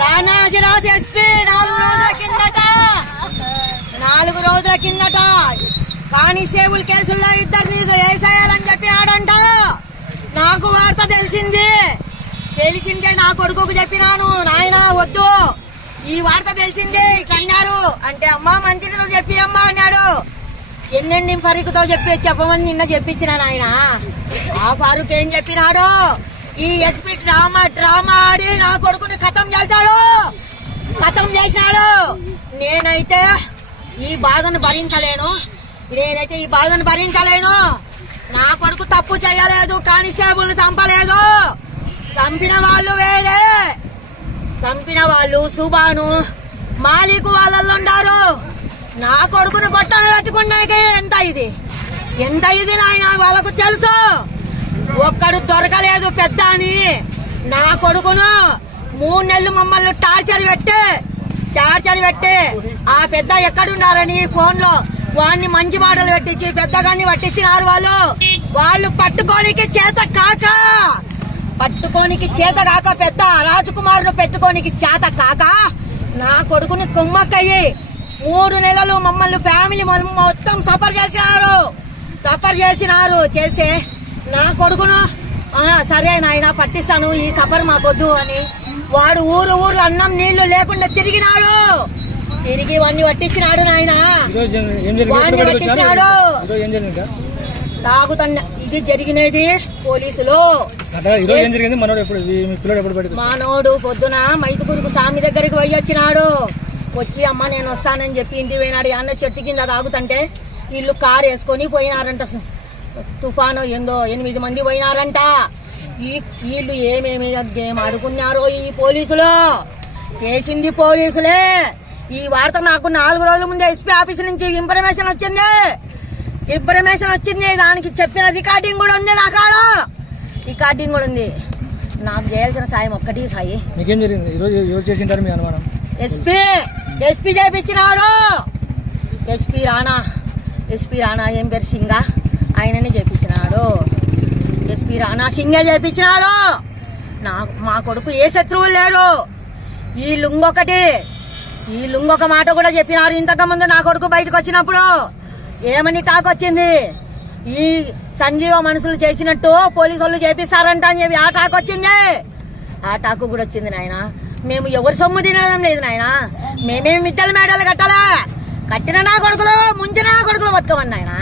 రాణాజిరాజ్ SP 4 రోజుల కిందట constable కేసుల్లో ఇద్దరిని వేసేయాలని చెప్పి ఆడంట. నాకు వార్త తెలిసిందే నా కొడుకుకు చెప్పినాను, నాయన వద్దు ఈ వార్త తెలిసిందే కన్నారు అంటే, అమ్మా మంత్రితో చెప్పి అమ్మా అన్నాడు. ఎన్నెన్ని ఫరూక్తో చెప్పమని నిన్న చెప్పించిన నాయన. ఆ ఫరూక్ ఏం చెప్పినాడు, ఈ ఎస్పీ డ్రామా ఆడి నా కొడుకుని ఖతం చేశాడు. నేనైతే ఈ బాధను భరించలేను. నా కొడుకు తప్పు చేయలేదు, కానిస్టేబుల్ చంపలేదు. చంపిన వాళ్ళు వేరే, చంపిన వాళ్ళు సుబాను మాలిక్ వాళ్ళల్లో ఉండారు. నా కొడుకును పట్టణ పెట్టుకున్నాకే ఎంత ఇది నాయన వాళ్ళకు తెలుసు. ఒక్కడు దొరకలేదు పెద్ద అని. నా కొడుకును 3 నెలలు మమ్మల్ని టార్చర్ పెట్టి ఆ పెద్ద ఎక్కడున్నారని ఫోన్ లో వాడిని మంచి మాటలు పెట్టించి పెద్దగాన్ని పట్టించినారు. వాళ్ళు పట్టుకోనికి చేత కాక పెద్ద రాజకుమారును పెట్టుకోనికి చేత కాక నా కొడుకుని కుమ్మక్కయ్యి 3 నెలలు మమ్మల్ని ఫ్యామిలీ మొత్తం సఫర్ చేసినారు. చేసే నా కొడుకును సరే నాయన పట్టిస్తాను, ఈ సఫర్ మాకొద్దు అని వాడు ఊర్లో అన్నం నీళ్లు లేకుండా తిరిగి వాడిని పట్టించినాడు నాయన. వాడిని పట్టించినాడు తాగుతున్న. ఇది జరిగినది పోలీసులు. మానవుడు పొద్దున మైతుకూరుకు స్వామి దగ్గరికి పోయి వచ్చినాడు. వచ్చి అమ్మ నేను వస్తానని చెప్పి ఇంటికి పోయినాడు. అన్న చెట్టు కింద తాగుతుంటే వీళ్ళు కారు వేసుకొని పోయినారంట. తుఫాను ఏందో 8 మంది పోయినారంట. వీళ్ళు ఏమేమి గేమ్ ఆడుకున్నారో ఈ పోలీసులు. చేసింది పోలీసులే. ఈ వార్త నాకు 4 రోజుల ముందే ఎస్పీ ఆఫీస్ నుంచి ఇన్ఫర్మేషన్ వచ్చింది. దానికి చెప్పిన రికార్డింగ్ కూడా ఉంది. నా కాడ రికార్డింగ్ కూడా ఉంది. నాకు చేయాల్సిన సాయం ఒక్కటి సాయి. మీకేం జరిగింది ఈరోజు? ఎవరు చేసింటారు మీ అనుమానం? ఎస్పీ చేపించినాడు. ఎస్పీ రాణా ఏం పేరు సింగా ఆయనని చేపించినాడు. ఎస్పీ రాణా సింగే చేపించినాడు. మా కొడుకు ఏ శత్రువులు లేరు. ఈ లుంగొక మాట కూడా చెప్పినారు. ఇంతకుముందు నా కొడుకు బయటకు వచ్చినప్పుడు ఏమని టాక్ వచ్చింది, ఈ సంజీవ మనుషులు చేసినట్టు పోలీసు వాళ్ళు చేపిస్తారంట అని చెప్పి ఆ టాక్ వచ్చింది. ఆ టాక్ కూడా వచ్చింది నాయన. మేము ఎవరు సొమ్ము తినడం లేదు నాయన. మేమేమి మిద్దెల మేడలు కట్టాలా? కట్టిన నా కొడుకులు ముంచిన నా కొడుకులు బతకమని నాయన.